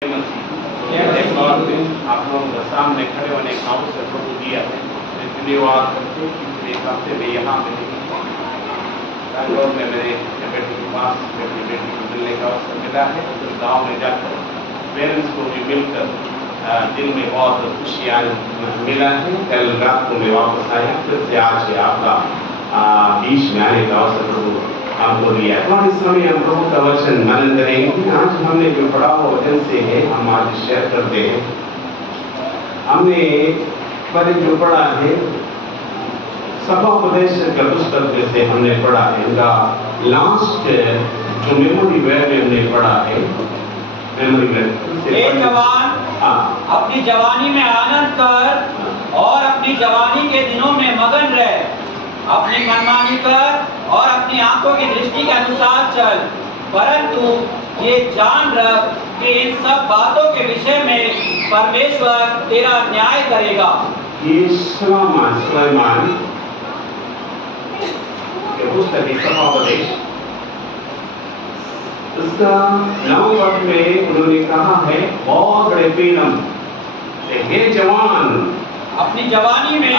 आप लोगों के सामने खड़े होने का अवसर प्रभु दिया है। धन्यवाद करते हैं कि एक हफ्ते में यहाँ पे बैंगलोर में मेरे बेटे के पास मेरी बेटी को मिलने का अवसर मिला है। उस गाँव में जाकर पेरेंट्स को भी मिलकर दिल में बहुत खुशियाँ मिला है। कल रात को मैं वापस आया, फिर से आज आपका बीच में आने का अवसर प्रभु हमको दिया है। तो इस समय हम प्रभु का वचन मनन करेंगे। आज हमने जो पढ़ा हुआ वचन से है हम आज शेयर करते हैं। हमने पहले जो पढ़ा है सभापदेश का पुस्तक में से हमने पढ़ा है। उनका लास्ट जो मेमोरी वर्ड में हमने पढ़ा है, मेमोरी वर्ड जवान अपनी जवानी में आनंद कर और अपनी जवानी के दिनों में मगन रह, अपनी मनमानी कर और अपनी आंखों की दृष्टि के अनुसार चल, परंतु ये जान रख कि इन सब बातों के विषय में परमेश्वर तेरा न्याय करेगा। ये सुलेमान के पुस्तक की सभापदेश, उसका 9 पद में उन्होंने कहा है बहुत बड़े फ्रीडम, हे जवान अपनी जवानी में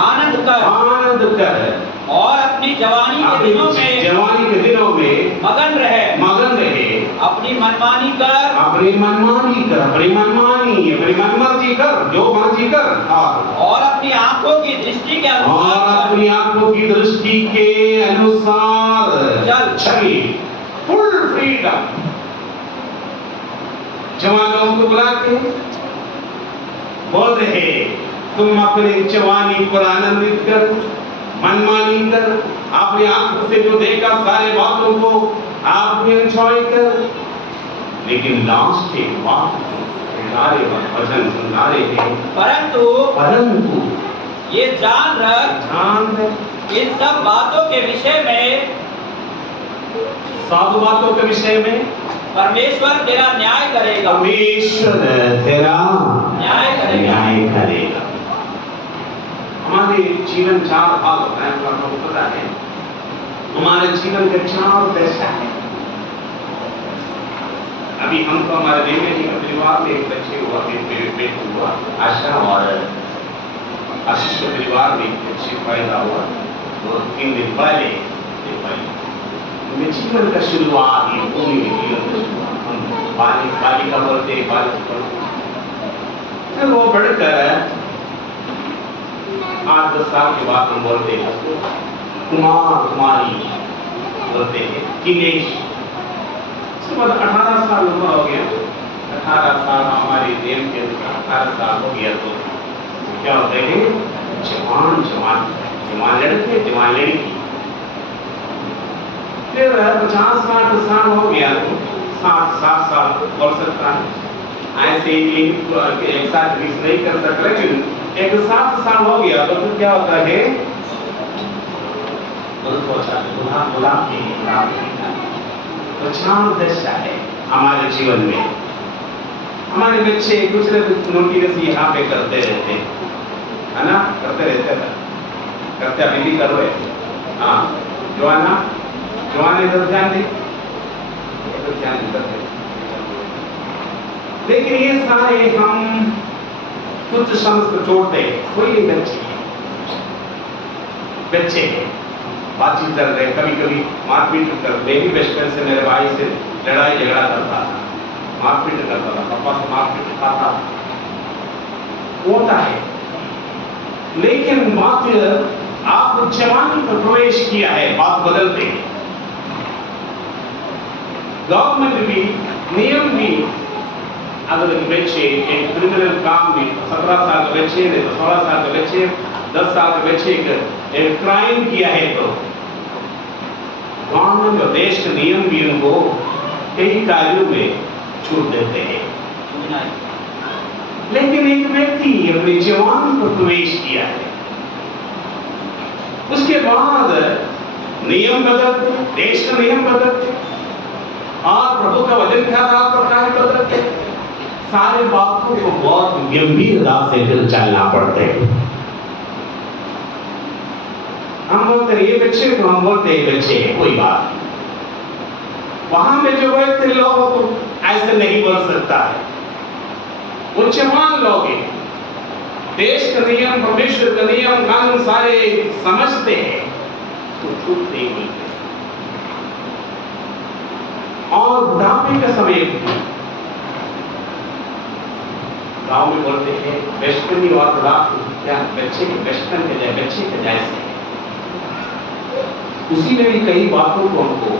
आनंद कर और अपनी जवानी के दिनों में मगन रहे, अपनी मनमानी कर, अपनी मनमर्जी कर, जो मर्जी कर, और अपनी आंखों की दृष्टि के अनुसार चल। Full freedom. जवान लोगों को बुलाते बोल रहे तुम अपनी जवानी पर आनंदित कर, मनमानी कर, अपनी आंखों से जो देखा सारे बातों को आप भी एंजॉय कर। लेकिन लास्ट के बाद सारे वचन सुना रहे हैं, परंतु ये जान रख इन सब बातों के विषय में, साधु बातों के विषय में परमेश्वर तेरा न्याय करेगा। परमेश्वर तेरा न्याय करेगा। हमारे जीवन 4 भाग होता है, आपको पता है। हमारे जीवन के 4 दशा है। अभी हमको हमारे देवी जी के परिवार में एक बच्चे हुआ, बेटे हुआ, आशा, और आशीष के परिवार में एक बच्चे पैदा हुआ। और 3 दिन पहले जीवन का शुरुआत, ये पूरी जीवन का शुरुआत हम बालिका बोलते, फिर वो बढ़कर 8-10 साल के बाद हम बोलते हैं कुमारी बोलते हैं, टीनेज। उसके बाद 18 साल उम्र हो गया, 18 साल हमारी देव के 18 साल हो गया तो क्या होते हैं जवान लड़के, जवान लड़की। फिर 50-60 साल हो गया तो 7 साल बोल सकता है। ऐसे ही एक साथ मिक्स नहीं कर सकता, लेकिन एक 7 साल हो गया तो फिर क्या होता है तो 4 दशा है हमारे जीवन में। हमारे बच्चे कुछ न कुछ नोटिस यहाँ पे करते रहते हैं, है ना, करते रहते हैं, अभी भी करो। हाँ, जवान इधर ध्यान दे, लेकिन ये सारे हम कुछ शब्द को जोड़ते हैं। कोई बच्चे बातचीत कर रहे, कभी मारपीट करते। भी बचपन से मेरे भाई से लड़ाई झगड़ा करता था, मारपीट करता था, पापा से मारपीट खाता होता है। लेकिन बात आप जवानी पर प्रवेश किया है, बात बदलते हैं। गवर्नमेंट भी, नियम भी, अगर बच्चे एक क्रिमिनल काम भी 17 साल के बच्चे ने, 16 साल के बच्चे, 10 साल के बच्चे एक क्राइम किया है तो गवर्नमेंट और देश के नियम भी उनको कई कार्यों में छूट देते हैं। लेकिन एक व्यक्ति अपने जवानी पर प्रवेश किया है, उसके बाद नियम बदलते, देश का नियम बदलते और प्रभु का वचन के आधार पर कार्य बदलते। सारे बातों को बहुत गंभीरता से फिर चलना पड़ता है। हम बोलते हैं ये बच्चे को, हम बोलते हैं बच्चे हैं, कोई बात। वहां में जो व्यक्ति लोगों को ऐसे नहीं बोल सकता है। वो जवान लोग हैं, देश का नियम, परमेश्वर का नियम कानून सारे समझते हैं, तो छूट नहीं मिलते। और बुढ़ापे का समय भी गांव में बोलते हैं बचपनी और बुढ़ापे, क्या बच्चे के बचपन के जाए बच्चे के जैसे, उसी में भी कई बातों को हमको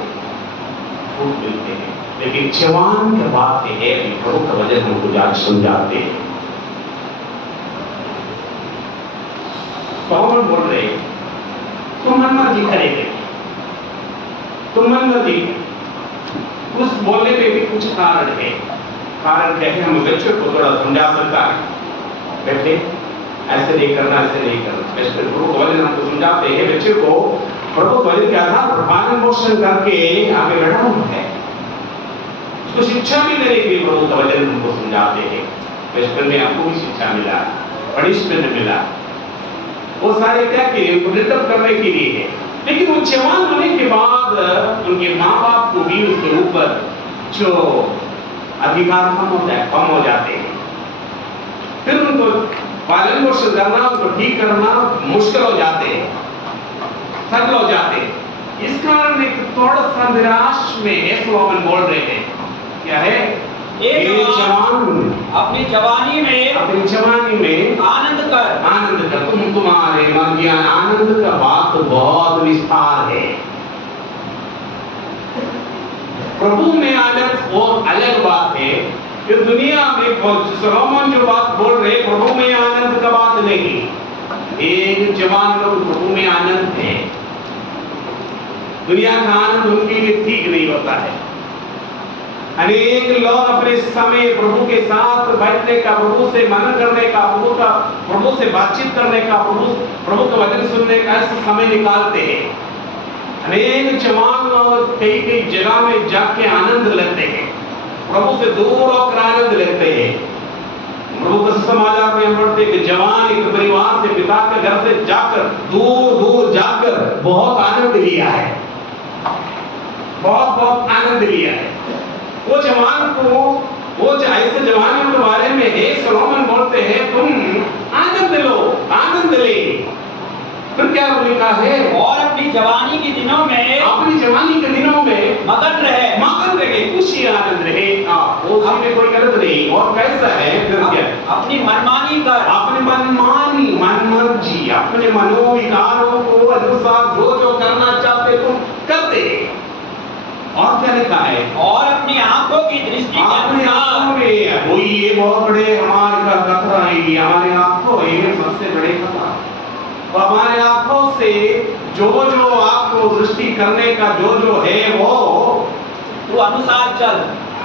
छूट मिलते हैं, लेकिन जवान के बात है प्रभु का वजन हमको जाकर समझाते हैं। कौन बोल रहे तुम मन मर्जी करेंगे, तुम मन मर्जी। उस बोलने में भी कुछ कारण है। कारण क्या है, हम बच्चों को थोड़ा समझा सकता है, बेटे ऐसे नहीं करना, ऐसे नहीं करना। बच्चे प्रभु का वचन हमको समझाते हैं, बच्चे को प्रभु का वचन के आधार पर पालन पोषण करके आगे बढ़ाना है। उसको शिक्षा भी देने के लिए प्रभु का वचन हमको समझाते हैं। बचपन में आपको भी शिक्षा मिला, पनिशमेंट मिला, वो सारे क्या के लिए, उनको डिस्टर्ब करने के लिए है। लेकिन वो जवान होने के बाद उनके माँ बाप को भी उसके ऊपर जो अधिकार कम हो जाते हैं, फिर उनको पालन पोषण करना, उनको ठीक करना मुश्किल हो जाते हैं, सरल हो जाते हैं। इस कारण एक थोड़ा सा निराश में यहोवा बोल रहे हैं, क्या है, एक जवान अपनी जवानी में आनंद कर। तुम्हारे मन ज्ञान आनंद का बात बहुत विस्तार है। प्रभु में आनंद और अलग बात है। ये दुनिया में सोलोमन जो बात बोल रहे, प्रभु में आनंद का बात नहीं। एक जवान लोग प्रभु में आनंद है, दुनिया का आनंद उनके लिए ठीक नहीं होता है। अनेक लोग अपने समय प्रभु के साथ बैठने का, प्रभु से मनन करने का, प्रभु से बातचीत करने का, प्रभु का वचन सुनने का ऐसा समय निकालते हैं। अनेक जवान लोग कई जगह में जाके आनंद लेते हैं, प्रभु से दूर होकर आनंद लेते हैं। प्रभु का समाचार में हम पढ़ते कि जवान एक परिवार से, पिता के घर से जाकर दूर जाकर बहुत आनंद लिया है, बहुत आनंद लिया है। वो जवान को, वो ऐसे जवानों के बारे में है सोलोमन बोलते हैं, तुम आनंद लो, आनंद ले। फिर क्या लिखा है, और अपनी जवानी के दिनों में मगन रहे, खुशी आनंद रहे। उसमें कोई गलत नहीं। और कैसा है, फिर क्या, अपनी मनमानी कर, मन मर्जी, अपने मनोविकारों को अनुसार जो करना चाहते तुम करते। और क्या लिखा है, और अपनी आंखों की दृष्टि अपनी आंखों में, वही ये बहुत बड़े हमारे का खतरा है, हमारे आंखों ये सबसे बड़े खतरा। तो हमारे आंखों से जो आपको दृष्टि करने का जो है वो अनुसार चल,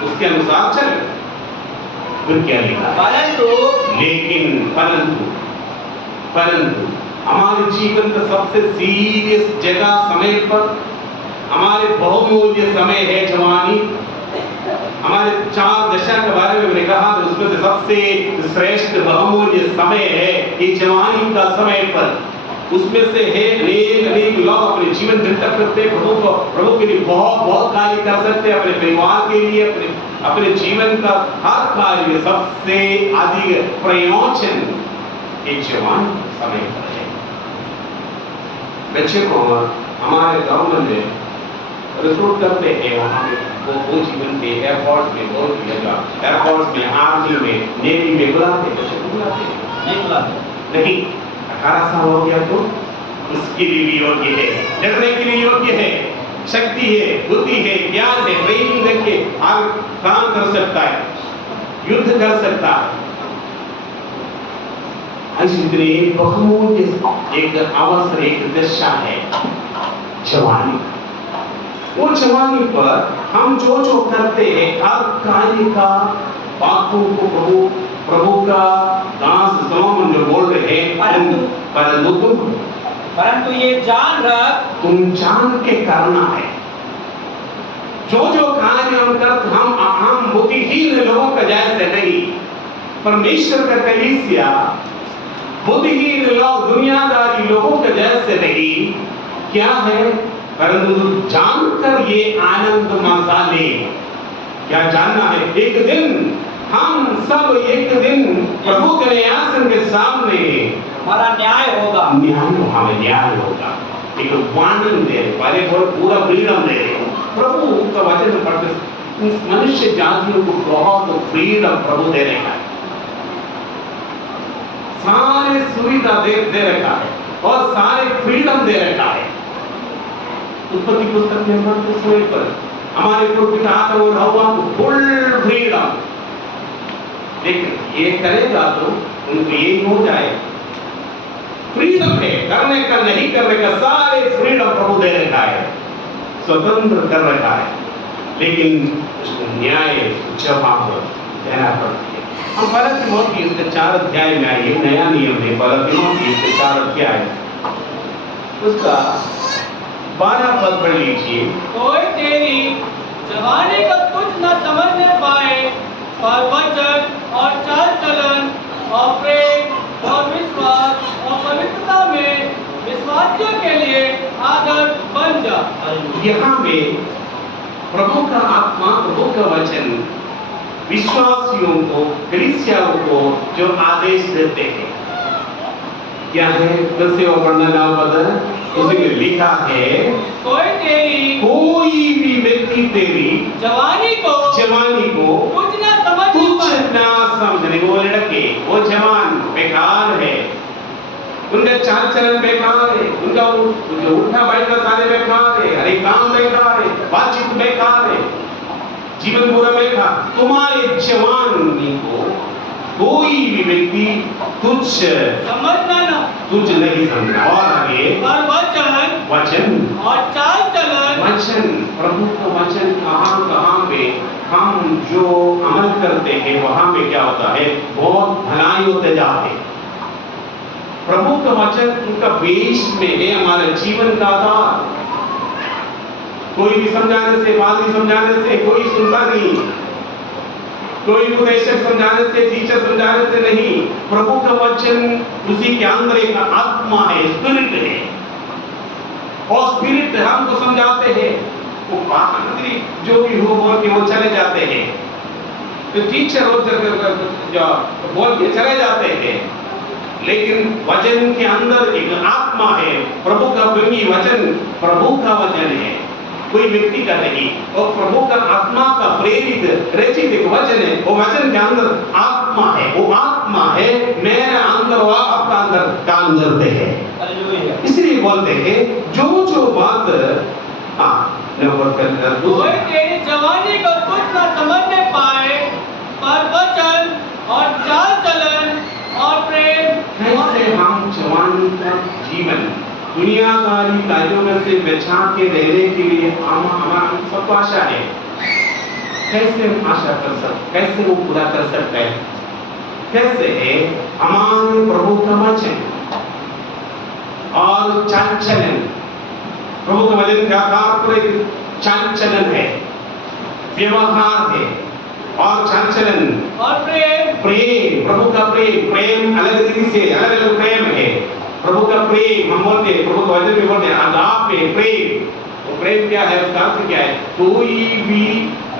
उसके अनुसार चल। फिर क्या लिखा, परंतु हमारे जीवन का सबसे सीरियस जगह, समय पर हमारे बहुमूल्य समय है जवानी। हमारे 4 दशा के बारे में मैंने कहा, तो उसमें से सबसे श्रेष्ठ बहुमूल्य समय है ये जवानी का समय पर। उसमें से है अनेक लोग अपने जीवन डिस्टर्ब करते हैं, प्रभु के लिए बहुत कार्य कर सकते हैं, अपने परिवार के लिए, अपने जीवन का हर कार्य सबसे अधिक प्रयोजन एक जवान समय पर है। बच्चे को हमारे गाँव में रिक्रूट करते हैं, वहाँ पे वो जीवन के एयरफोर्स में, एयरफोर्स में, आर्मी में, नेवी में बुलाते, बच्चे को बुलाते नहीं। 18 साल हो गया तो उसके लिए भी योग्य है, लड़ने के लिए योग्य है, शक्ति है, बुद्धि है, ज्ञान है, ट्रेनिंग देके आगे काम कर सकता है, युद्ध कर सकता है। इसलिए बहुमूल्य एक अवसर, एक दशा है जवानी। वो जवानी पर हम जो करते हैं, हर कार्य का बातों को प्रभु का दास सोलोमन जो बोल रहे हैं, परंतु ये जान रख, तुम जान के करना है। जो कार्य हम करते, हम बुद्धिहीन लोगों का जैसे नहीं। परमेश्वर का कलीसिया बुद्धिहीन लोग, दुनियादारी लोगों के जैसे नहीं। क्या है, परंतु जानकर ये आनंद मजा ले। क्या जानना है, एक दिन तो एक दिन प्रभु के न्यायासन के सामने हमारा न्याय होगा। हमें न्याय होगा। एक वार्निंग दे रहे, पहले पूरा फ्रीडम दे रहे। प्रभु का वचन पढ़ते मनुष्य जातियों को बहुत फ्रीडम प्रभु दे रहा है, सारे सुविधा दे रखा है और सारे फ्रीडम दे रखा है। उत्पत्ति पुस्तक में पढ़ते समय पर हमारे पिता आदम और हव्वा को फुल फ्रीडम, लेकिन ये करेगा तो उनको यही हो जाए। फ्रीडम है, करने का नहीं करने का सारे फ्रीडम प्रभु दे रखा है, स्वतंत्र कर रखा है, लेकिन उसको न्याय जवाब देना पड़ता है। हम पहला तिमोथी उसके 4 अध्याय में आइए, नया नियम है पहला तिमोथी उसके 4 अध्याय उसका 12 पद पढ़ लीजिए। कोई तेरी जवानी का कुछ न समझने पाए, पर वचन और चाल चलन और प्रेम और विश्वास और पवित्रता में विश्वासियों के लिए आदर्श बन जा। यहाँ में प्रभु का आत्मा, प्रभु का वचन विश्वासियों को, क्रिश्चियनों को जो आदेश देते हैं क्या है? फिर से वो पढ़ना ना पता उसमें लिखा है, कोई भी व्यक्ति तेरी जवानी को कुछ ना समझने, वो लड़के, वो जवान बेकार है, उनका चाल चलन बेकार है, उनका उठना बैठना सारे बेकार है, हर एक काम बेकार है, बातचीत बेकार है, जीवन पूरा बेकार। तुम्हारे जवानी को कोई भी व्यक्ति तुझ नहीं समझना। और आगे और वचन और चाल चलन, वचन, प्रभु का वचन कहाँ पे हम जो अमल करते हैं वहां पे क्या होता है? बहुत भलाई होते जाते हैं। प्रभु का वचन उनका बेस में है, हमारे जीवन का आधार। कोई भी समझाने से, पादरी समझाने से कोई सुनता नहीं, कोई उपदेशक समझाने से, टीचर समझाने से नहीं। प्रभु का वचन उसी के अंदर एक आत्मा है, स्पिरिट है, और स्पिरिट हमको समझाते हैं। वो पादरी जो भी हो बोल के वो चले जाते हैं, तो टीचर बोल के चले जाते हैं, लेकिन वचन के अंदर एक आत्मा है। प्रभु का वचन प्रभु का वचन है, कोई व्यक्ति का नहीं। और प्रभु का आत्मा का प्रेरित रचित एक वचन है, वो वचन के अंदर आत्मा है, वो आत्मा है मेरे अंदर और आपका अंदर काम करते हैं। इसलिए बोलते हैं जो बात कोई तेरी जवानी को कुछ न समझने पाए, पर वचन और चाल चलन और प्रेम। कैसे हम जवानी का जीवन दुनियादारी कार्यों में से बचा के रहने के लिए हमारा सबको आशा है, कैसे हम आशा कर सकते, कैसे वो पूरा कर सकते हैं? कैसे है? हमारे प्रभु का वचन और चाल चलन। प्रभु का वचन के आधार पर एक चाल चलन है, व्यवहार है, और चाल चलन और प्रेम, प्रभु का प्रेम अलग रीति से अलग प्रेम है। प्रभु का प्रेम हम बोलते हैं, प्रभु का वचन में बोलते हैं अगापे प्रेम। तो प्रेम क्या है? उसका अर्थ क्या है? कोई भी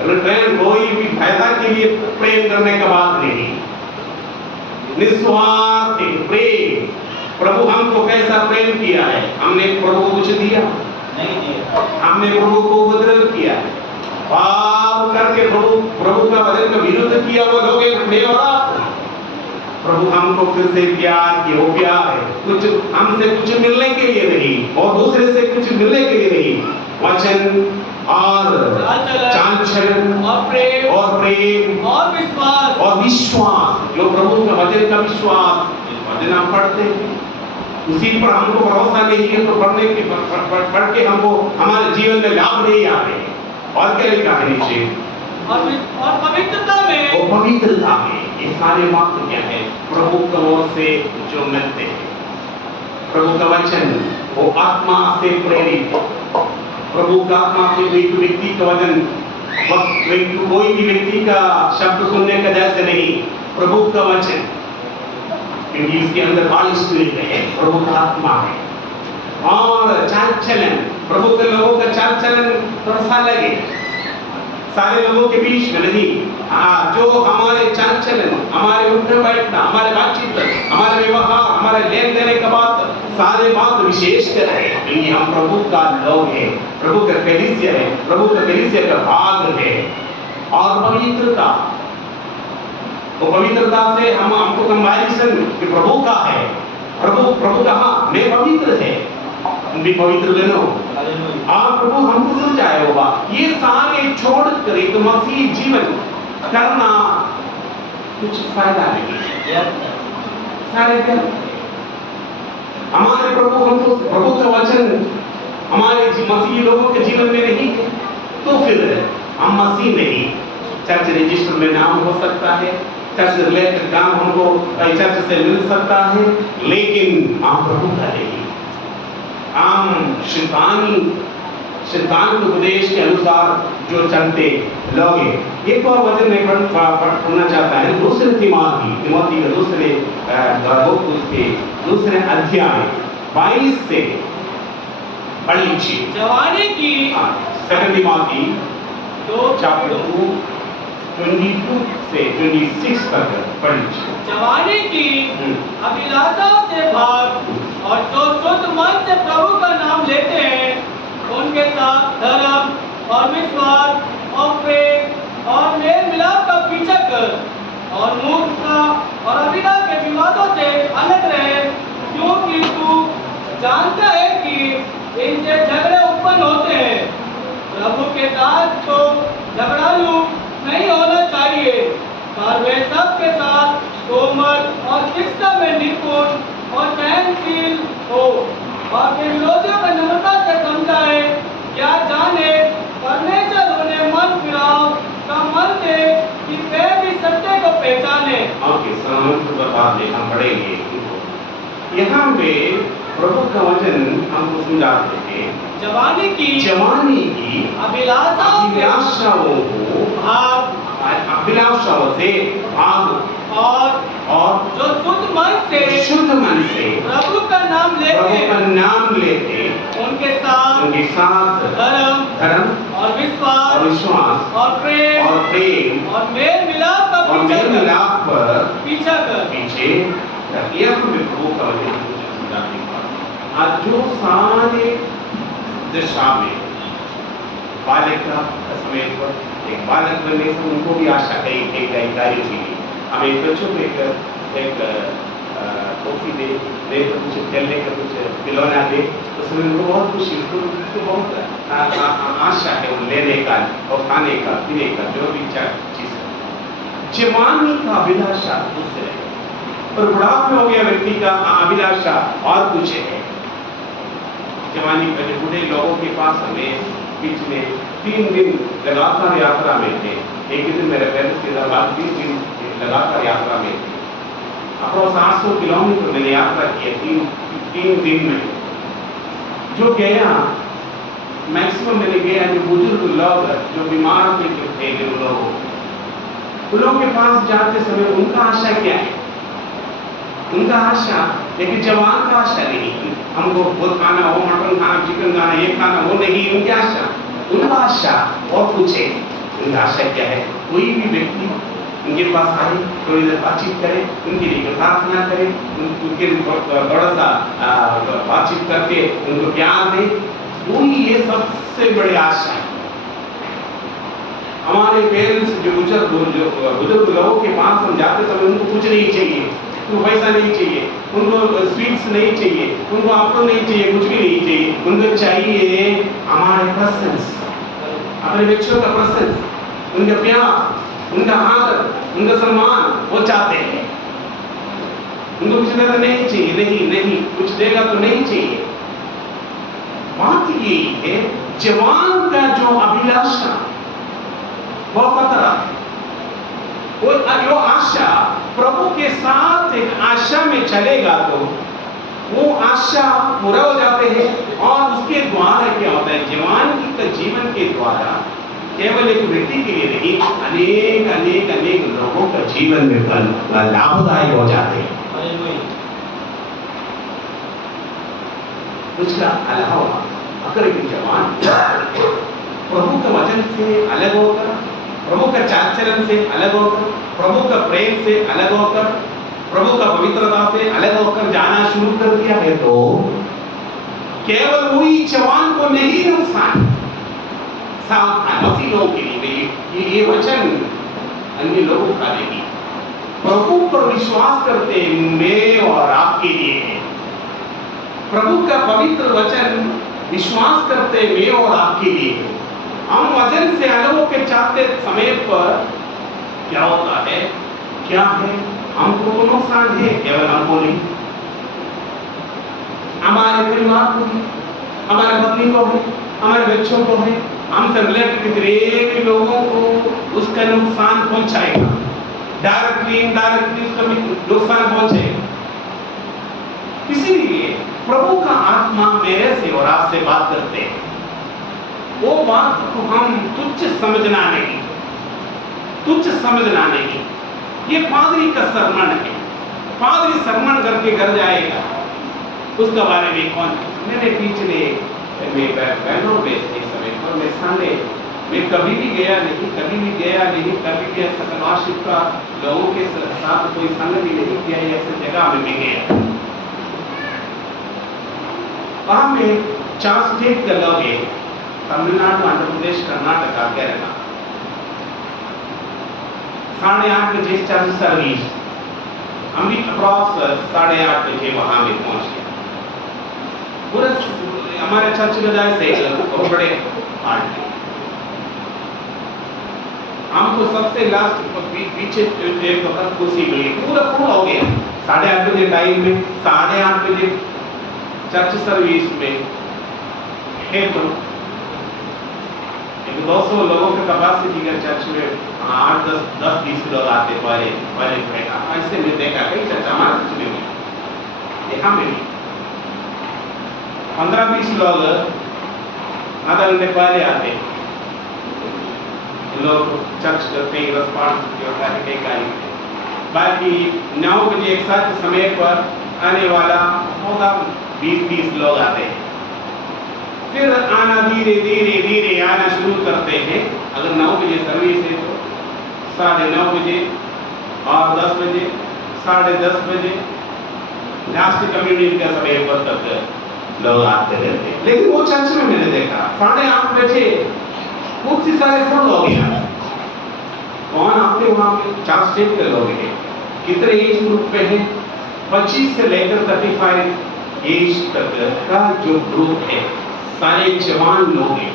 रिटर्न, कोई भी फायदा के लिए प्रेम करने का बात नहीं, निस्वार्थ प्रेम। प्रभु हमको कैसा प्रेम किया है? हमने प्रभु को कुछ दिया नहीं दिया, हमने प्रभु को उपद्रव किया, पाप करके प्रभु का वचन का विरोध किया, वो लोग प्रभु हमको फिर से प्यार किया। वो प्यार है, कुछ हमसे कुछ मिलने के लिए नहीं और दूसरे से कुछ मिलने के लिए नहीं। वचन और चाल चलन और प्रेम और विश्वास, जो प्रभु का वचन का विश्वास, वचन हम पढ़ते हैं उसी पर हमको भरोसा नहीं है तो पढ़ के हमको हमारे जीवन में लाभ नहीं आते। और क्या लिखा है नीचे? और पवित्रता में ये सारे वाक्य क्या है? प्रभु की ओर से जो मिलते हैं। प्रभु का वचन वो आत्मा से प्रेरित है। प्रभु का आत्मा से एक व्यक्ति का वचन, कोई भी व्यक्ति का शब्द सुनने का जैसे नहीं, प्रभु का वचन, क्योंकि इसके अंदर हॉली स्पिरिट है, प्रभु का आत्मा है। और चाल चलन, प्रभु के लोगों का चाल चलन थोड़ा सा लगे, सारे लोगों के बीच में नहीं। जो हमारे चाल चाल चलन, हमारे उठने बैठना, हमारे बातचीत, हमारे व्यवहार, हमारे लेन देने का बात, सारे बात विशेष कर रहे हैं क्योंकि हम प्रभु का लोग हैं, प्रभु का कलीसिया है, प्रभु का कलीसिया का भाग है। और पवित्रता, वो पवित्रता से हम हमको कंपैरिजन कि प्रभु का है, प्रभु कहा मैं पवित्र है, तुम भी पवित्र बनो। आप प्रभु हमको समझाया होगा ये सारे छोड़कर एक मसीह जीवन करना कुछ फायदा नहीं, सारे व्यर्थ। हमारे प्रभु हमको प्रभु का वचन हमारे मसीही लोगों के जीवन में नहीं है तो फिर हम मसीह नहीं। चर्च रजिस्टर में नाम हो सकता है, चर्च रिलेटेड काम हमको चर्च से मिल सकता है, लेकिन हम प्रभु का नहीं। हम शैतान के उपदेश के अनुसार जो चलते लोग हैं। एक और वचन में पढ़ना चाहता है, दूसरे तिमोथी के दूसरे अध्याय 22 से पढ़ लीजिए। जवानी की सेकंड तिमोथी चैप्टर 2 22 से 26 तक पढ़ लीजिए। जवानी की अभिलाषा से भाग, और जो शुद्ध मन से प्रभु का नाम लेते हैं उनके साथ धर्म और विश्वास और प्रेम और मेल मिलाप का पीछा कर, और मूर्खता और अभिनय के विवादों से अलग रहे, क्योंकि तू जानता है कि इनसे झगड़े उत्पन्न होते हैं। प्रभु के दास को झगड़ालू नहीं होना चाहिए, पर वे सबके साथ कोमल और शिक्षा में निपुण और सहनशील हो, और फिर विरोधियों को नम्रता से समझाए। क्या जाने परमेश्वर उन्हें मन फिराव का मन दे कि वे भी सत्य को पहचाने। ओके, हम पढ़ेंगे। यहाँ पे प्रभु का वचन हमको समझाते हैं जवानी की अभिलाषाओं को भाग, अभिलाषाओं से भाग, और जो शुद्ध मन से प्रभु का नाम लेते उनके साथ धर्म और विश्वास और प्रेम और मेल मिलाप का पीछा कर। आज जो सारे दशा में बालक का समय पर एक बालक बनने से उनको भी आशा एक कार्य की हम एक बच्चों को एक टॉफी दे तो कुछ खेलने का कुछ खिलौना दे, उसमें उनको बहुत खुशी, उसको बहुत आशा है वो लेने का और खाने का पीने का जो भी चीज है। जवानी का अभिलाषा दूसरे और बुढ़ापे हो गया व्यक्ति का अभिलाषा और कुछ है। जवानी पहले बूढ़े लोगों के पास हमें बीच में 3 दिन लगातार यात्रा में थे। एक दिन मेरे पेरेंट्स के साथ 3 दिन लगातार यात्रा में थे। अप्रोक्स 800 किलोमीटर मैंने यात्रा की 3 दिन में। जो गया मैक्सिमम मैंने गया जो बुजुर्ग लोग जो बीमार थे जो लोग, उन लोगों के पास जाते समय उनका आशा क्या है? उनका आशा, लेकिन जवान का आशा नहीं, हमको बहुत खाना हो, मटन खाना, चिकन खाना, ये खाना, वो नहीं। उनकी आशा, उनका आशा और कुछ है। उनका आशा क्या है? कोई भी व्यक्ति उनके पास आए, थोड़ी देर बातचीत करे, उनके लिए प्रार्थना करे, उनके बड़ा सा बातचीत करके उनको प्यार दे, वही ये सबसे बड़ी आशा है। हमारे पेरेंट्स जो बुजुर्ग लोगों के पास हम जाते समय उनको कुछ नहीं चाहिए, उनको पैसा नहीं चाहिए, उनको स्वीट्स नहीं चाहिए, उनको आपको नहीं चाहिए, कुछ भी नहीं चाहिए। उनको चाहिए हमारे प्रेजेंस, अपने बच्चों का प्रेजेंस, उनका प्यार, उनका आदर, उनका सम्मान वो चाहते हैं। उनको कुछ देना नहीं चाहिए, नहीं कुछ देगा तो नहीं चाहिए। बात यही है, जवान का जो अभिलाषा वो खतरा, वो आशा प्रभु के साथ एक आशा में चलेगा तो वो आशा पूरा हो जाते हैं। और उसके द्वारा क्या होता है? जवान के जीवन के द्वारा केवल एक व्यक्ति के लिए नहीं, अनेक लोगों का जीवन में लाभदायक हो जाते हैं। उसका अलावा अगर एक जवान प्रभु के वचन से अलग होकर, प्रभु का चाल चलन से अलग होकर, प्रभु का प्रेम से अलग होकर, प्रभु का पवित्रता से अलग होकर जाना शुरू कर दिया है, तो केवल वही जवान को नहीं नुकसान, सावधान मसीह लोगों के लिए ये वचन अन्य लोगों का नहीं, प्रभु पर विश्वास करते मैं और आपके लिए है। प्रभु का पवित्र वचन विश्वास करते मैं और आपके लिए है। हम वचन से अलग होकर चाहते समय पर क्या होता है, क्या है, हमको नुकसान है, केवल हमको नहीं, हमारे परिवार को है, हमारे पत्नी को है, हमारे बच्चों को है, हमसे रिलेटेड कितने भी लोगों को उसका नुकसान पहुंचाएगा, डायरेक्टली इनडायरेक्टली उसका नुकसान पहुंचेगा। इसीलिए प्रभु का आत्मा मेरे से और आपसे बात करते हैं, वो बात को हम तुच्छ समझना नहीं, तुच्छ समझना नहीं। ये पादरी का सरमन है, पादरी सरमन करके घर जाएगा, उसके बारे में कौन, मैंने पिछले मैं बैंगलोर में इस समय पर मैं संडे मैं कभी भी गया नहीं, कभी भी ऐसा फellowship का लोगों के साथ कोई संगति नहीं किया, ऐसे जगह में भी गया। वहां में 4 स्टेट के लोग हैं, तमिलनाडु, आंध्र प्रदेश, कर्नाटका, केरला। 8:30 बजे चर्च सर्विस, हम भी अप्रॉक्स 8:30 बजे वहां में पहुंच गए। पूरा हमारे चर्च में जाए से बहुत बड़े हाल थे, हमको सबसे लास्ट पीछे एक वक्त कुर्सी मिली, पूरा फुल हो गया। 8:30 बजे टाइम में, 8:30 बजे चर्च सर्विस में है, तो 200 लोगों का कैपेसिटी का चर्च में 8-10-20 लोग आते पहले ऐसे में देखा कई चर्च हमारे चर्च में देखा में 15-20 लोग आधा घंटे पहले आते, लोग चर्च करते हैं, रिस्पॉन्स होता है कई कार्य। बाकी 9 बजे एक साथ समय पर आने वाला होगा 20-30 लोग आते हैं, फिर आना धीरे आना शुरू करते हैं। अगर 9 बजे सर्विस है तो 9:30 बजे और 10 बजे, 10:30 बजे लास्ट कम्युनिटी का समय पर तक लोग आते रहते हैं। लेकिन वो चर्च में मैंने देखा 8:30 बजे कुछ ही सारे फुल हो गया। कौन आपके वहां पे 4 स्टेट के लोग हैं, कितने एज ग्रुप पे हैं, 25 से लेकर 35 एज तक का जो ग्रुप है, सारे जवान लोग हैं।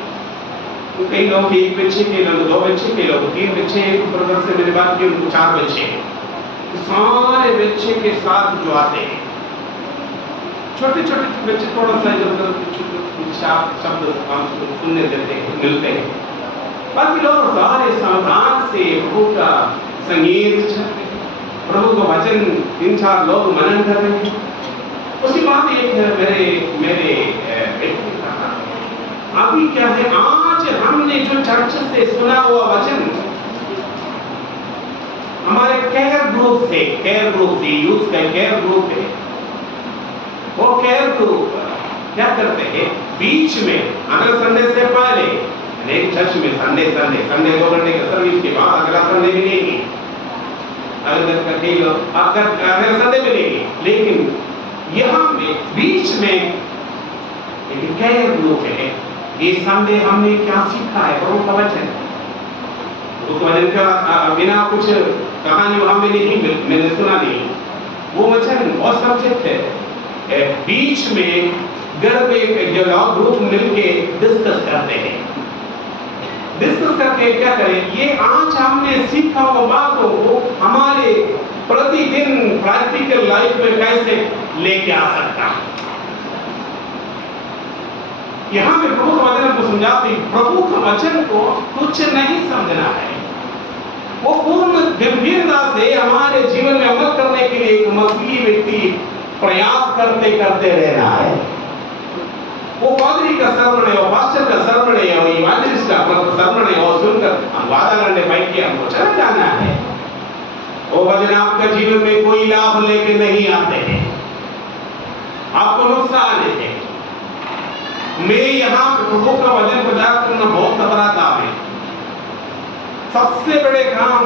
तो कई लोग 1 बच्चे के, लोग 2 बच्चे के, लोग 3 बच्चे, एक ब्रदर से मैंने बात की उनको 4 बच्चे हैं। सारे बच्चे के साथ जो आते हैं, छोटे बच्चे थोड़ा सा शब्द हम सुनने देते हैं, मिलते हैं, बाकी लोग सारे सावधान से प्रभु का संगीत, प्रभु का वचन 3-4 लोग मनन कर रहे हैं। उसी बात एक मेरे अभी क्या है, आज हमने जो चर्च से सुना हुआ वचन हमारे केयर ग्रुप से यूथ का केयर ग्रुप है, वो केयर ग्रुप क्या करते हैं, बीच में अगला संडे से पहले एक चर्च में संडे 2 घंटे का सर्विस के बाद अगला संडे मिलेगी, अगला संडे मिलेगी, लेकिन यहाँ में बीच में एक केयर ग्रुप है। ये संडे हमने क्या सीखा है, प्रभु का वचन, उस वचन का बिना कुछ कहानी वहां में नहीं, मैंने सुना नहीं, वो वचन और सब्जेक्ट है। बीच में घर में जो लोग ग्रुप मिलके डिस्कस करते हैं, डिस्कस करके क्या करें, ये आज हमने सीखा हुआ बातों को हमारे प्रतिदिन प्रैक्टिकल लाइफ में कैसे लेके आ सकता है। यहाँ में प्रभु का वचन को समझाते, प्रभु का वचन को तुच्छ नहीं समझना है, वो पूर्ण गंभीरता से हमारे जीवन में अमल करने के लिए एक मसीही व्यक्ति प्रयास करते रहना है। वो पादरी का सर्मन है, वो पास्टर का सर्मन है, वो इवांजलिस्ट का सर्मन है, वो सुनकर हम वादा करने बैठ के हमको चला जाना है। वो वचन आपका जीवन में कोई लाभ लेके नहीं आते हैं, आपको नुकसान है। मैं यहाँ प्रभु का वचन प्रचार करना बहुत खतरा था। मैं सबसे बड़े काम,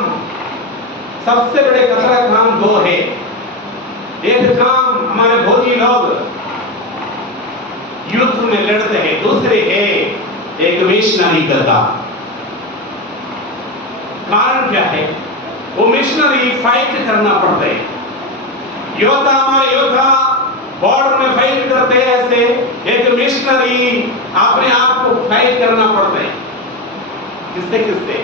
सबसे बड़े कसरत काम दो है। एक काम हमारे भोजी लोग युद्ध में लड़ते हैं, दूसरे है एक मिशनरी का काम। कारण क्या है? वो मिशनरी फाइट करना पड़ता है। योद्धा, हमारे योद्धा बॉर्डर में फाइट करते हैं, ऐसे एक मिशनरी अपने आप को फाइट करना पड़ता है। किससे किससे?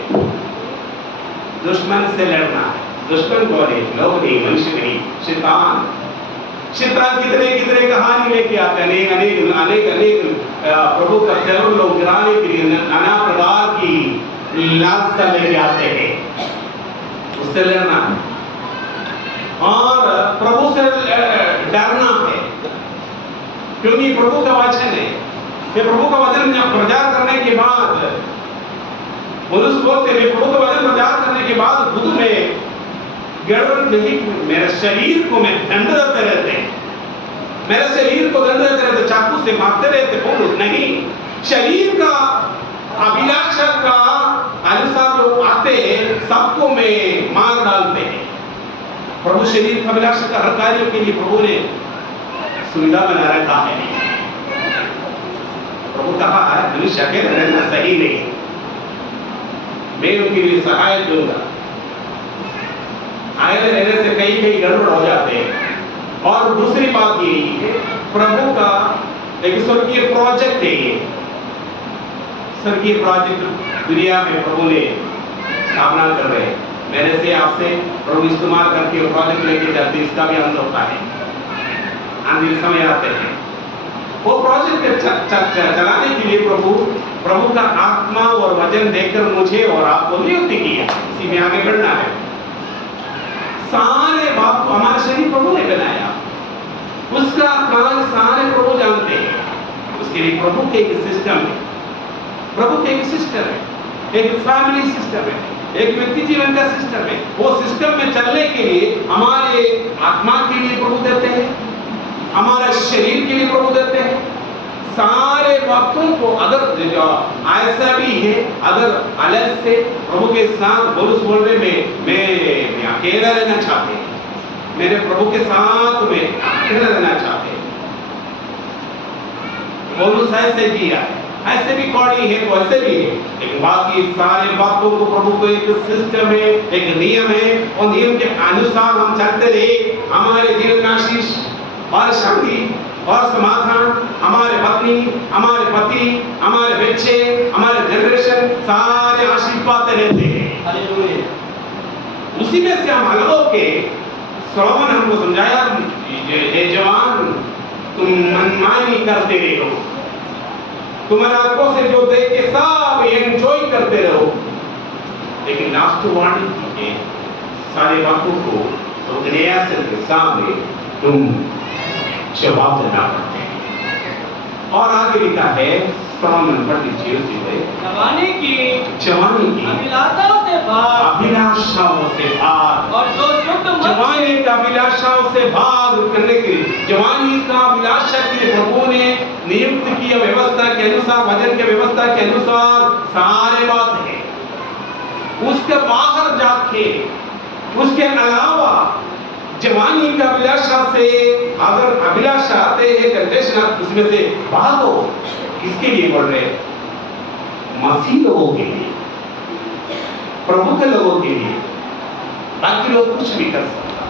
दुश्मन से लड़ना है। दुश्मन कौन है? लोग नहीं, मनुष्य नहीं, शैतान। शैतान कितने कितने कहानी लेके आते हैं, अनेक अनेक अनेक अनेक प्रभु का सेवक लोग गिराने के लिए नाना प्रकार की लालसा लेके आते हैं। उससे लड़ना है और प्रभु से डरना है, क्योंकि प्रभु का वचन है। ये प्रभु का वचन प्रचार करने के बाद मनुष्य बोलते हैं, प्रभु का वचन प्रचार करने के बाद खुद में गड़बड़ नहीं, मेरे शरीर को मैं दंड देते रहते, मेरे शरीर को दंड देते रहते, चाकू से मारते रहते। पुरुष नहीं, शरीर का अभिलाषा का अनुसार लोग आते हैं, सबको में मार डालते हैं। प्रभु शरीर का अभिलाषा का हर कार्यों के लिए प्रभु ने सुविधा बना रखा है। प्रभु कहा है मनुष्य अकेले रहना सही नहीं, मैं उनके लिए सहाय दूंगा। अकेले रहने से कई कई गड़बड़ हो जाते हैं। और दूसरी बात यही है, प्रभु का एक स्वर्गीय प्रोजेक्ट है। ये स्वर्गीय प्रोजेक्ट दुनिया में प्रभु ने स्थापना कर रहे हैं। मेरे से आपसे प्रभु इस्तेमाल करके प्रोजेक्ट लेके जाते, इसका भी अंत होता है, आंधी समय आते हैं। वो प्रोजेक्ट चलाने के लिए प्रभु का आत्मा और वचन देकर मुझे और आपको नियुक्त किया, इसी में आगे बढ़ना है। सारे बात हमारे शरीर प्रभु ने बनाया, उसका काम सारे प्रभु जानते हैं। उसके लिए प्रभु के एक सिस्टम है, प्रभु के एक सिस्टम है, एक फैमिली सिस्टम है, एक व्यक्ति जीवन का सिस्टम है। वो सिस्टम में चलने के लिए हमारे आत्मा के लिए प्रभु देते हैं, हमारे शरीर के लिए प्रभु देते हैं। सारे वक्तों को अगर ऐसा भी है, अगर अलग से प्रभु के साथ बोल रहे मैं अकेला रहना चाहते, मेरे प्रभु के साथ में अकेला रहना चाहते, बोलूस ऐसे जिया, ऐसे भी कौड़ी है तो ऐसे भी है। लेकिन बाकी सारे बातों को प्रभु को एक सिस्टम है, एक नियम है, और नियम के अनुसार हम चलते रहे, हमारे जीवन में आशीष और शांति और समाधान, हमारे पत्नी, हमारे पति, हमारे बच्चे, हमारे जनरेशन सारे आशीष पाते रहते हैं। हालेलुया। उसी में से हम अलग होके, सोलोमन हमको समझाया, ये जवान तुम मनमानी करते रहो, तुम्हारे आंखों से जो देख के सब एंजॉय करते रहो, लेकिन लास्ट वार्निंग के सारे बातों को तो के सामने तुम जवाब देना पड़ते हैं। और आगे लिखा है सोलोमन जवानी की अभिलाषाओं से भाग, और जो शुद्ध मन जवानी का अभिलाषाओं से भाग करने के लिए, जवानी का अभिलाषा के लिए प्रभु ने नियुक्त किया व्यवस्था के अनुसार, वचन के व्यवस्था के अनुसार सारे बात है। उसके बाहर जाके, उसके अलावा जवानी का अभिलाषा से अगर अभिलाषा आते हैं, टेम्पटेशन उसमें से भागो। किसके लिए बोल रहे? मसीह लोगों के लिए, प्रभु के लोगों के लिए, ताकि लोग कुछ भी कर सकता।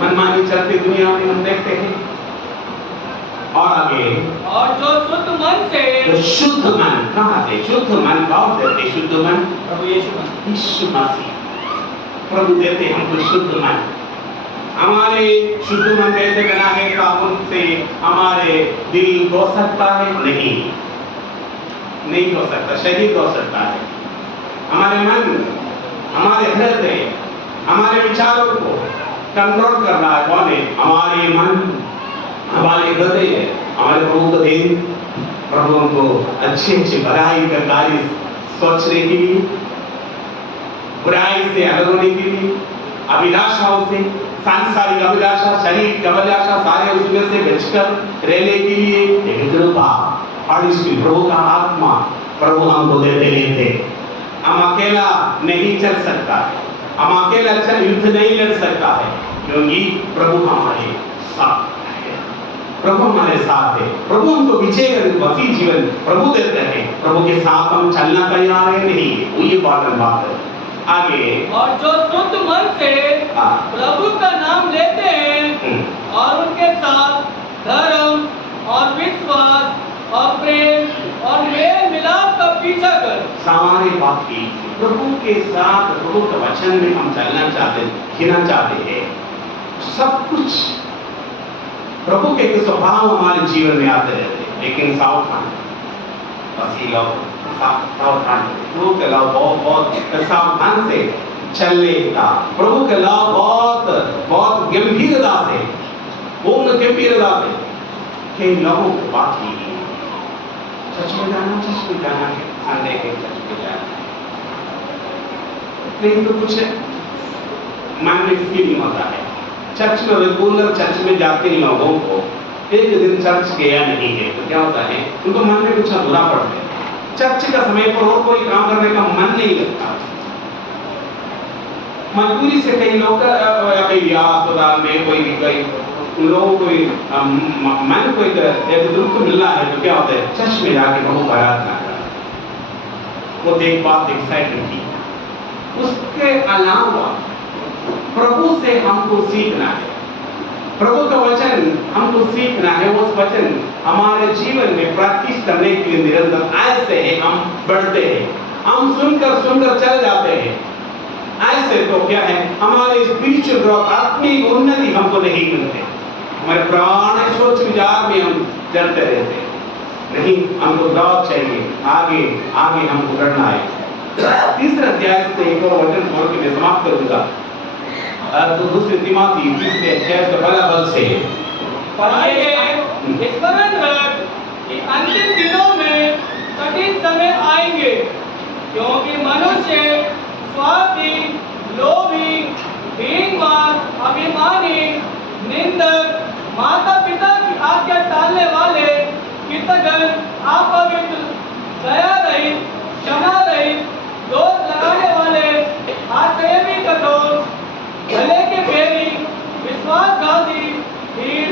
मनमानी चलती दुनिया में हम देखते हैं। और आगे, और जो शुद्ध मन से, तो शुद्ध मन कहाँ से? शुद्ध मन कौन देते? शुद्ध मन प्रभु यीशु मसीह प्रभु देते हमको शुद्ध मन। हमारे शुद्ध मन कैसे बना है? साबुन से हमारे दिल धो सकता है? नहीं धो सकता, शरीर धो सकता है। हमारे मन, हमारे हृदय, हमारे विचारों को कंट्रोल कर रहा है कौन है? हमारे मन, हमारे हृदय, हमारे प्रभु का दिन। प्रभु हमको अच्छे अच्छे भलाई का कार्य सोचने के लिए, बुराई से अलग होने के लिए, अभिलाषाओं से, सांसारिक अभिलाषा, शरीर की अभिलाषा, सारे उसमें से बचकर रहने के लिए एक कृपा और इसकी प्रभु का आत्मा प्रभु हमको देते थे। हम अकेला नहीं चल सकता है, हम अकेला युद्ध नहीं लड़ सकता है, क्योंकि प्रभु हमारे साथ है। प्रभु हमारे साथ है। प्रभु हमको विजय वसी जीवन प्रभु देते हैं। प्रभु के साथ हम चलना तैयार है नहीं, वो ये बात है। आगे, और जो शुद्ध मन से प्रभु का नाम लेते हैं और उनके साथ धर्म और विश्वास और प्रेम और मेल मिलाप का पीछा कर। सारी बात की प्रभु के साथ, प्रभु के वचन में हम चलना चाहते, जीना चाहते हैं। सब कुछ प्रभु के स्वभाव हमारे जीवन में आते रहते हैं, लेकिन सावधान, बस लोग सावधान, प्रभु के लाभ बहुत सावधान से चलने का, प्रभु के लाभ बहुत गंभीरता से, पूर्ण गंभीरता से कई लोगों को बात की चर्च में जाना है, संडे के चर्च में जाना है, नहीं तो कुछ मन में फीलिंग होता है। चर्च में रेगुलर चर्च में जाते लोगों को एक दिन चर्च गया नहीं है तो क्या होता है, उनको मन में कुछ बुरा पड़ता है। चर्च का समय पर और कोई काम करने का मन नहीं लगता। मजबूरी से कई लोग अस्पताल में कोई लोगों को मन को एक दुख मिल रहा है तो क्या होता है, चर्च में जाके प्रभु का आराधना करना, वो देख बात एक्साइटमेंट की। उसके अलावा प्रभु से हमको सीखना है, प्रभु का वचन हमको सीखना है। उस वचन हमारे जीवन में प्रैक्टिस करने के लिए निरंतर ऐसे है हम बढ़ते हैं, हम सुनकर चल जाते हैं। ऐसे तो क्या है, हमारे स्पिरिचुअल ग्रोथ, आत्मिक उन्नति हमको नहीं मिलते। हमारे पुराने सोच विचार में हम चलते रहते हैं। नहीं, हमको ग्रोथ चाहिए, आगे हमको बढ़ना है। तीसरा अध्याय से एक और वचन बोल के मैं समाप्त करूंगा। तो दूसरे तिमोथी तीसरे अध्याय का पहला पद से, स्मरण रख कि अंतिम दिनों में कठिन समय आएंगे, क्योंकि मनुष्य स्वार्थी, लोभी, हीनवान, अभिमानी, निंदक, माता पिता की आज्ञा टालने वाले, कृतघ्न, अपवित्र, दया रहित, क्षमा रहित, दोष लगाने वाले, आश्चर्य कठोर, गले के फेरी, विश्वासघाती, हीन,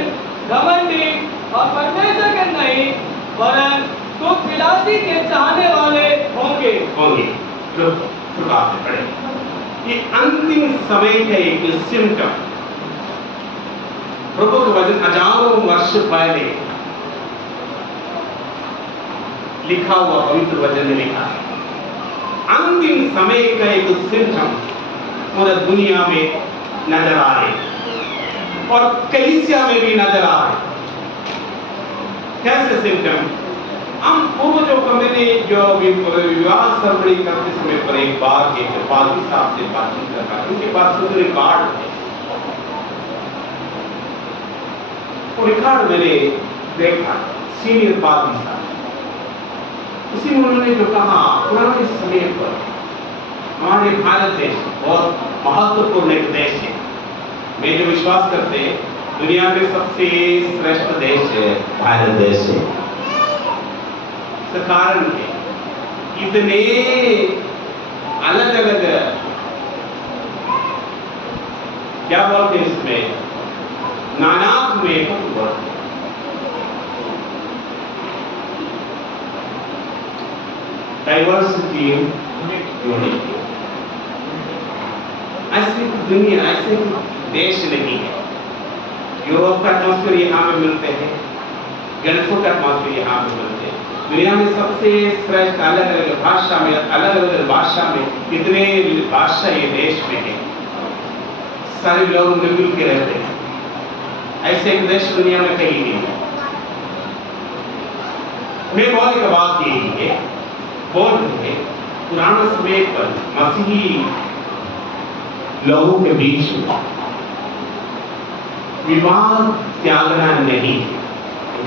घमंडी और परमेश्वर के नहीं वरन सुख विलासी के चाहने वाले होंगे। तो बात पड़े, ये अंतिम समय का एक सिम्टम। प्रभु का वचन हजारों वर्ष पहले लिखा हुआ पवित्र वचन में लिखा है। अंतिम समय का एक सिम्टम पूरा दुनिया में नजर आ रहे और कलीसिया में भी नजर आ रहे। कैसे सिम्टम? हम पूर्वजों को मैंने जो विवाह सरबड़ी करते समय पर एक बार के पादरी साहब से बातचीत करना, उनके पास कुछ रिकॉर्ड थे। वो रिकॉर्ड मैंने देखा, सीनियर पादरी साहब, उसी में उन्होंने जो कहा, पुराने समय पर हमारे भारत देश बहुत महत्वपूर्ण एक देश है। मैं जो विश्वास करते हैं दुनिया में सबसे श्रेष्ठ देश भारत देश है। इसका कारण है इतने अलग अलग, क्या बोलते हैं इसमें, नानात्व में डाइवर्सिटी यूनिटी। ऐसी दुनिया, ऐसे देश नहीं है। यूरोप का एटमॉस्फेयर यहाँ पे मिलते हैं, गल्फ का एटमॉस्फेयर यहाँ पे मिलते हैं। दुनिया में सबसे श्रेष्ठ अलग अलग भाषा में, अलग अलग भाषा में कितने भाषा ये देश में है, सारे लोग मिलजुल के रहते हैं। ऐसे एक देश दुनिया में कहीं नहीं है। मैं बोलने का बात यही है, बोल रहे पुराना समय पर मसीही लोगों के बीच में विवाह त्यागना नहीं,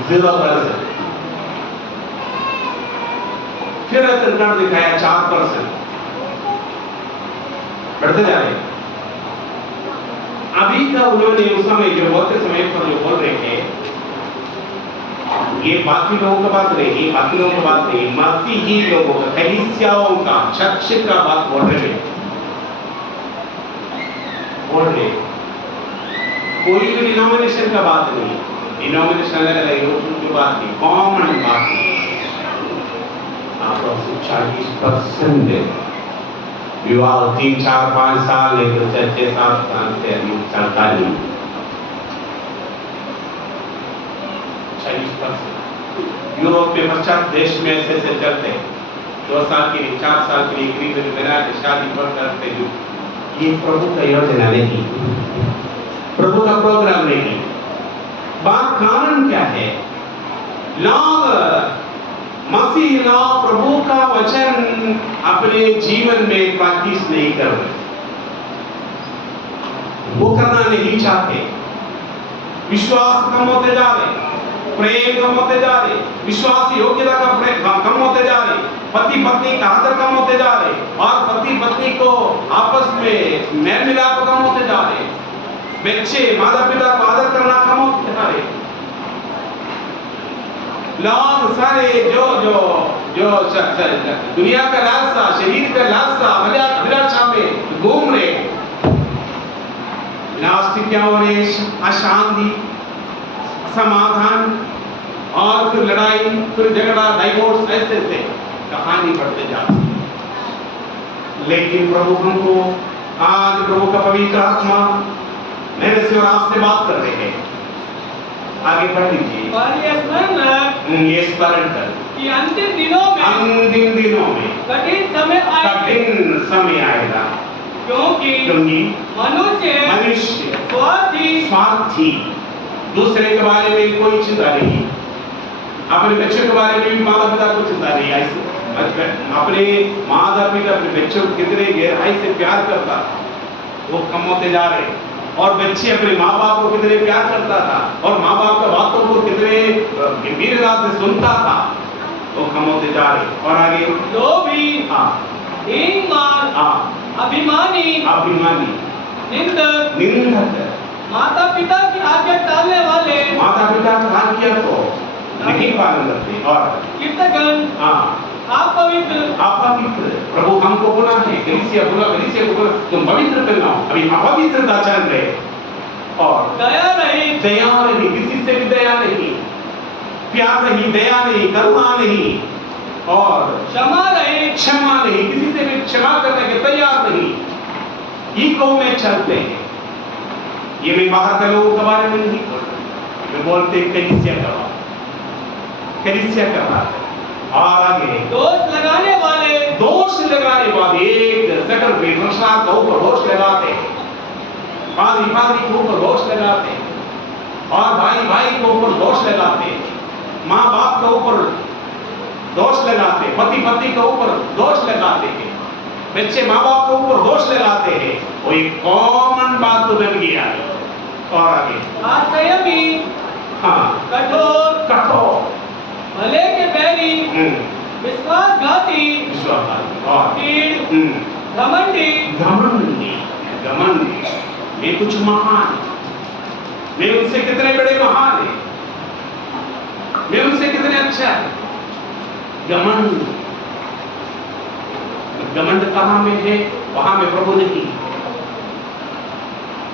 0%। फिर रिकॉर्ड दिखाया 4%, बढ़ते जा रहे। अभी का उन्होंने उस समय जो बोलते समय पर जो बोल रहे थे, ये बाकी लोगों का बात नहीं, ये बाकी लोगों का बात नहीं, मसीही लोगों का, कलीसियाओं का, चर्च का बात बोल रहे हैं। कोई भी डिनोमिनेशन का बात नहीं, डिनोमिनेशन अलग अलग की बात नहीं, कॉमन बात नहीं। आप 40% विवाह 3, 4, 5 साल नहीं तो 6, 7 साल से अधिक चलता नहीं। 40% यूरोप में 50 देश में ऐसे चलते हैं, 2 साल के लिए, 4 साल के लिए करीब बना के शादी पर करते हैं। ये प्रभु का योजना नहीं, प्रभु का प्रोग्राम नहीं। बात कारण क्या है? लोग मसीह लोग प्रभु का वचन अपने जीवन में प्रैक्टिस नहीं कर रहे, वो करना नहीं चाहते। विश्वास कम होते जा रहे, प्रेम कम होते जा रहे, विश्वास योग्यता का कम होते जा रहे, पति पत्नी का आदर कम होते जा रहे, और पति पत्नी को आपस में मेल मिलाप कम होते जा रहे, बच्चे माता पिता को आदर करना कम होते जा रहे। लोग सारे जो जो जो दुनिया का लालसा, शरीर का लालसा, अभिलाषा में घूम रहे, नास्तिक क्या हो रहे, अशांति, समाधान, और फिर लड़ाई, फिर झगड़ा, डाइवोर्स, ऐसे ऐसे कहानी बढ़ते जाती। लेकिन प्रभु हमको आज प्रभु का पवित्र आत्मा मेरे से और आपसे बात कर रहे हैं। आगे बढ़ लीजिए। ये स्मरण कर कि अंतिम दिनों में कठिन समय आएगा, क्योंकि मनुष्य स्वार्थी, दूसरे के बारे में कोई चिंता नहीं, अपने बच्चों के बारे में भी माता पिता को चिंता नहीं। अपने माता पिता अपने बच्चों को कितने गहराई से प्यार करता, वो कम होते जा रहे। और बच्चे अपने माँ बाप को कितने प्यार करता था, और माँ बाप की बातों को कितने गंभीरता से सुनता था, वो कम होते जा रहे। और आगे लोभी, अभिमानी, निंदक, माता पिता की आज्ञा टालने वाले, माता पिता की आज्ञा को नहीं पालन करते, और कीर्तन, अपवित्र। प्रभु हमको बोला है, कलीसिया को बोला तुम पवित्र करना, अभी अपवित्रता चल रहे, और दया नहीं, किसी से भी दया नहीं, प्यार नहीं, दया नहीं, करुणा नहीं, और क्षमा नहीं, किसी से भी क्षमा करने के तैयार नहीं, ईगो में चलते हैं। ये मैं बाहर के लोगों के बारे में नहीं बोल रहा, मैं बोलते कलीसिया का बात। और आगे दोष लगाने वाले, एक सेकंड पे संसार के ऊपर दोष लगाते, पादरी के ऊपर दोष लगाते, और भाई के ऊपर दोष लगाते, माँ बाप के ऊपर दोष लगाते, पति के ऊपर दोष लगाते हैं, बच्चे माँ बाप के ऊपर दोष लगाते हैं। वो एक कॉमन बात तो बन गया है। और आगे असंयमी, कठोर, भले के बैरी, विश्वासघाती, और घमंडी, मैं कुछ महान, मैं उनसे कितने बड़े महान है, मैं उनसे कितने अच्छा है। घमंड कहाँ में है? वहां में प्रभु नहीं।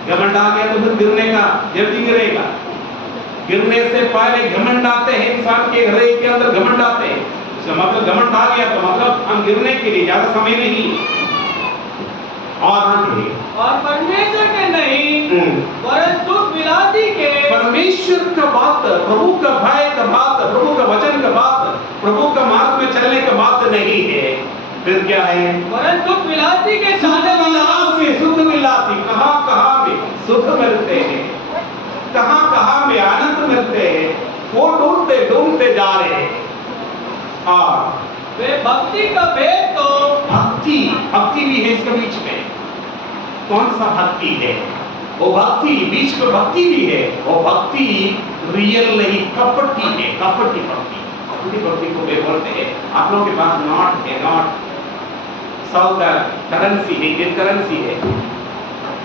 घमंड आ गया तो फिर गिरने का जल्दी गिरेगा। गिरने से पहले घमंड आते हैं, इंसान के हृदय के अंदर घमंड आते हैं। इसका मतलब घमंड आ गया तो मतलब हम गिरने के लिए ज्यादा समय नहीं। और परमेश्वर के नहीं, वरन सुख विलासी के, परमेश्वर का बात, प्रभु का भय का बात, प्रभु का वचन का बात, प्रभु का मार्ग में चलने का बात नहीं है। फिर क्या है? वरन सुख विलासी के, सुख विलासी कहाँ में सुख मिलते हैं, कहाँ में आनंद मिलते हैं, वो ढूंढते जा रहे हैं। वे भक्ति का भेद तो, भक्ति भी है इसके बीच में। कौन सा भक्ति है? वो भक्ति बीच में भक्ति भी है, वो भक्ति रियल नहीं, कपटी है, कपटी भक्ति को वे बोलते हैं। आप लोगों के पास नोट है, नोट 100 का करेंसी है, इंडियन करेंसी है,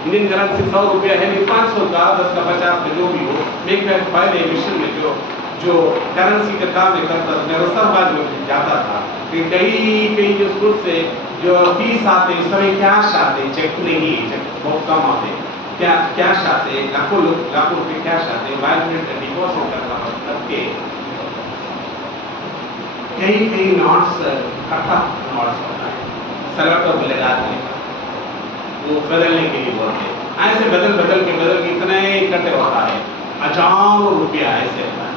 इंडियन करेंसी 100 रुपया है, 500 का, 10 का, 50 का, जो भी हो। मैं पहले मिशन में जो करेंसी का काम मैं करता था, मैं रिजर्व बैंक में जाता था, फिर कई जो स्कूल से जो फीस आते उस समय कैश आते, चेक नहीं, चेक बहुत कम आते, क्या कैश आते, लाखों रुपए कैश आते, बैंक में डिपॉजिट करना करके कई नोट्स इकट्ठा नोट्स होता है, सलाटों को लगा दें, वो बदलने के लिए बोलते हैं, ऐसे बदल के इतने इकट्ठे होता है, हजारों रुपया ऐसे होता है,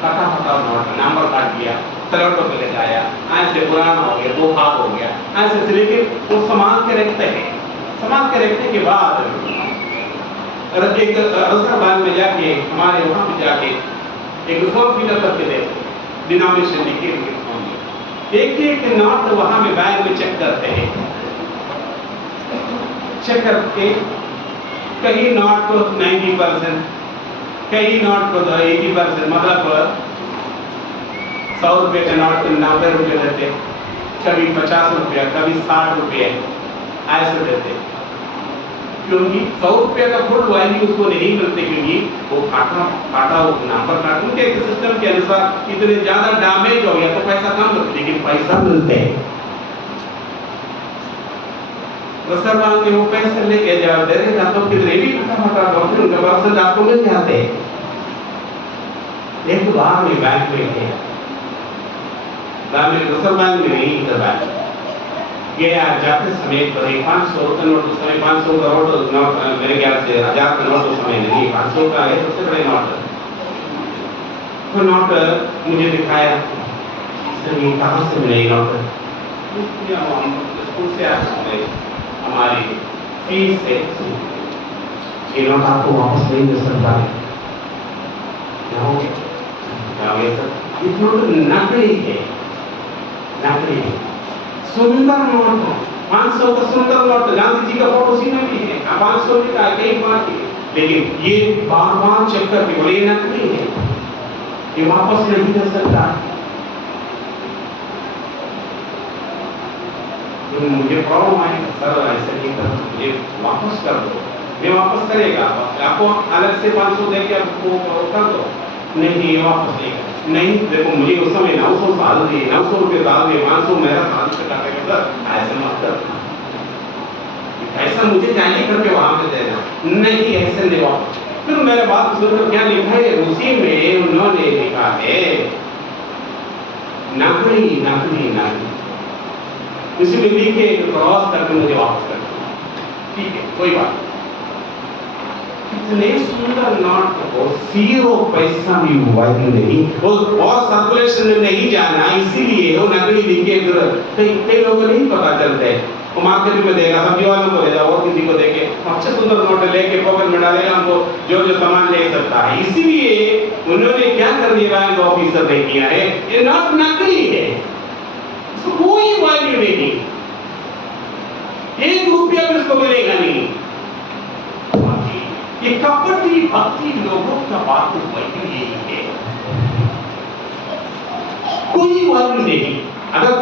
फटा नोट नंबर काट दिया, सलाटों को लगाया, ऐसे पुराना हो गया, दो भाग हो गया, ऐसे से, लेकिन वो संभाल के रखने के बाद एक रिजर्व बैंक में जाके, हमारे वहाँ पे जाके एक फॉर्म फिलअप करके देते, डिनोमिनेशन लिखे एक नोट वहाँ में बैंक में चेक करते हैं, चेक करके कहीं नोट को 90%, कहीं नोट को 80%, मतलब 100 रुपये का नोट को 90 रुपये देते, कभी 50 रुपया, कभी 60 रुपये ऐसे देते, क्योंकि 100 रुपये का फुल वैल्यू उसको नहीं मिलते, क्योंकि वो काटा वो नंबर काट, उनके सिस्टम के अनुसार इतने ज्यादा डैमेज हो गया तो पैसा कम मिलता, लेकिन पैसा मिलते हैं। रिजर्व बैंक के वो पैसे लेके जाओ दे देगा तो कितने भी उनका परसेंट आपको मिल जाते हैं। एक बार में बैंक में गया, रिजर्व बैंक में नहीं, बैंक गया, जाते समय 500 का नोट, उस समय 500 का नोट मेरे ख्याल से 1000 का नोट उस समय नहीं, 500 का है सबसे बड़े नोट। तो नोट मुझे दिखाया, सर ये कहाँ से मिले नोट? स्कूल से आए, हमारी फीस से ये नोट आपको वापस नहीं मिल सकता है, सर ये नोट नकली है, नकली है, सुंदर नोट, 500 का सुंदर नोट, गांधी जी का फोटो उसी में भी है, 500 का कई बार की, लेकिन ये बार चेक करके बोले ये नकली है, ये वापस नहीं कर सकता। तो मुझे प्रॉब्लम आई, सर ऐसे नहीं कर, मुझे वापस कर दो, मैं वापस करेगा, आपको अलग से 500 दे के आपको कर दो, नहीं ये वापस नहीं, देखो मुझे उस समय 900 साल दिए, 900 रुपये साल दिए, 500 मेरा साल से काटेगा, सर ऐसे मत कर, ऐसा मुझे चाहिए करके वहां पे देना, नहीं ऐसे नहीं वापस। फिर मेरे बात सुनकर क्या लिखा है, उसी में उन्होंने लिखा है नकली नकली नकली, उसी में लिखे क्रॉस करके मुझे वापस कर दो, ठीक है कोई बात। इतने सुंदर नोट को 0 पैसा भी वैल्यू नहीं, और सर्कुलेशन में नहीं जाना, इसीलिए वो नकली लिखे, कई लोगों को नहीं पता चलते, वो मार्केट में देगा, सब्जी वालों को देगा, और किसी को देके अच्छे सुंदर नोट लेके पॉकेट में डालेगा, हमको जो सामान ले सकता है, इसीलिए उन्होंने क्या कर दिया, बैंक ऑफिसर ने किया है, ये नोट नकली है, इसको कोई वैल्यू नहीं, 1 रुपया भी उसको मिलेगा नहीं। ये कपटी भक्ति लोगों का बात वैल्यू यही है, कोई वैल्यू नहीं। अगर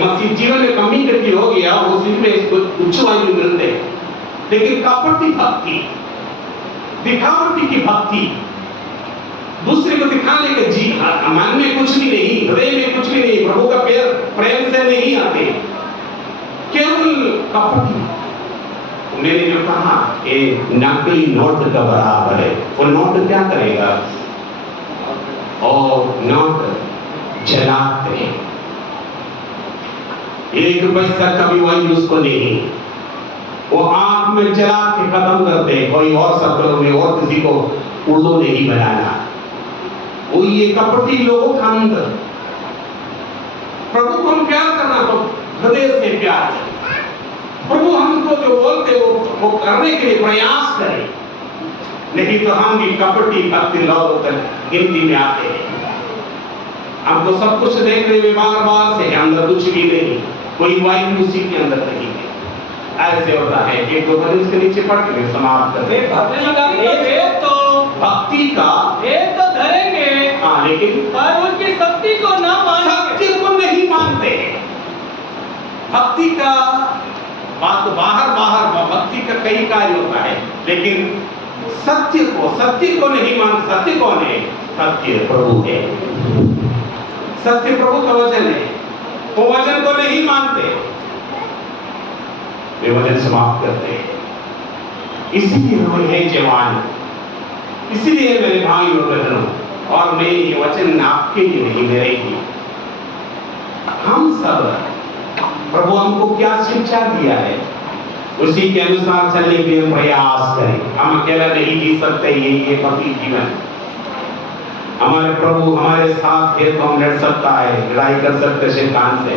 मसीह जीवन में कमी करती हो गया, उसी में इसको उच्च वैल्यू मिलते, लेकिन कपटी भक्ति, दिखावटी की भक्ति, दूसरे को दिखाने का जी, मन में कुछ भी नहीं, हृदय में कुछ भी नहीं, प्रभु का प्रेम से नहीं आते, केवल कपटी। मैंने जो कहा कि नकली नोट का बराबर है, वो नोट क्या करेगा, और नोट जलाते हैं, 1 पैसा का भी वैल्यू उसको नहीं, वो आंख में जला के खत्म करते हैं, कोई और शब्दों में और किसी को उल्लू नहीं बनाना, वो ये कपटी लोगों का अंदर। प्रभु को हम प्यार करना तो हृदय से प्यार है, प्रभु हमको जो बोलते वो करने के लिए प्रयास करें, नहीं तो हम भी कपटी भक्ति लोगों तक गिनती में आते हैं। हमको सब कुछ देखने में बार से अंदर कुछ भी नहीं, कोई वैल्यू उसी के अंदर नहीं है, ऐसे होता है। एक दो बार इसके नीचे पढ़ के समाप्त करते भक्ति का एक तो धरेंगे, हाँ, लेकिन पर उसकी शक्ति को ना मानेंगे, सत्य को नहीं मानते। भक्ति का बात बाहर भक्ति का कई कार्य होता है, लेकिन सत्य को नहीं मानते। सत्य कौन है? सत्य प्रभु है, सत्य प्रभु का वचन है। वो वचन को नहीं मानते, वे वचन समाप्त करते हैं। इसीलिए वो है जवान। इसीलिए मेरे भाई और बहनों, और मैं ये वचन आपके लिए नहीं, मेरे लिए, हम सब प्रभु हमको क्या शिक्षा दिया है उसी के अनुसार चलने के लिए प्रयास करें। हम अकेला नहीं जी सकते, ये पति जीवन। हमारे प्रभु हमारे साथ है तो हम लड़ सकता है, लड़ाई कर सकते शैतान से।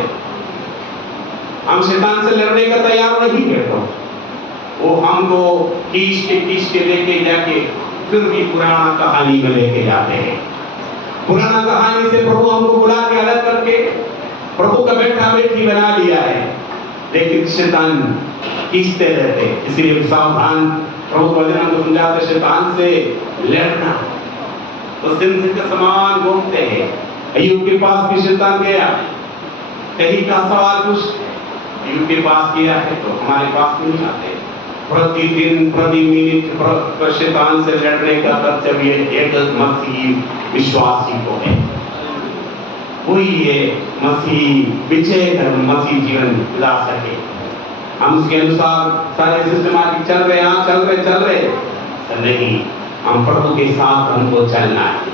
हम शैतान से लड़ने का तैयार नहीं है तो वो हमको खींच के लेके जाके फिर भी पुराना कहानी में लेके जाते हैं। पुराना कहानी से प्रभु हमको बुला के अलग करके प्रभु का बेटा बेटी बना लिया है, लेकिन शैतान खींचते रहते। इसलिए सावधान, प्रभु वचन हमको समझाते शैतान से लड़ना। तो सिंह के समान घूमते हैं। अय्यूब के पास भी शैतान गया, कहीं का सवाल कुछ अय्यूब के पास किया है तो हमारे पास नहीं आते। प्रतिदिन प्रति मिनट शैतान से लड़ने का कर्तव्य एक मसीह विश्वासी को है। वही है मसीह विजय कर मसीह जीवन गुजार सके। हम उसके अनुसार सारे सिस्टमैटिक चल रहे नहीं, हम प्रभु के साथ हमको चलना है।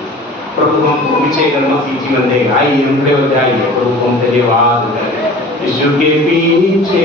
प्रभु हमको विजय कर मसीह जीवन देगा। आइए हम खड़े हो जाइए, प्रभु को हम धन्यवाद करें। यीशु के पीछे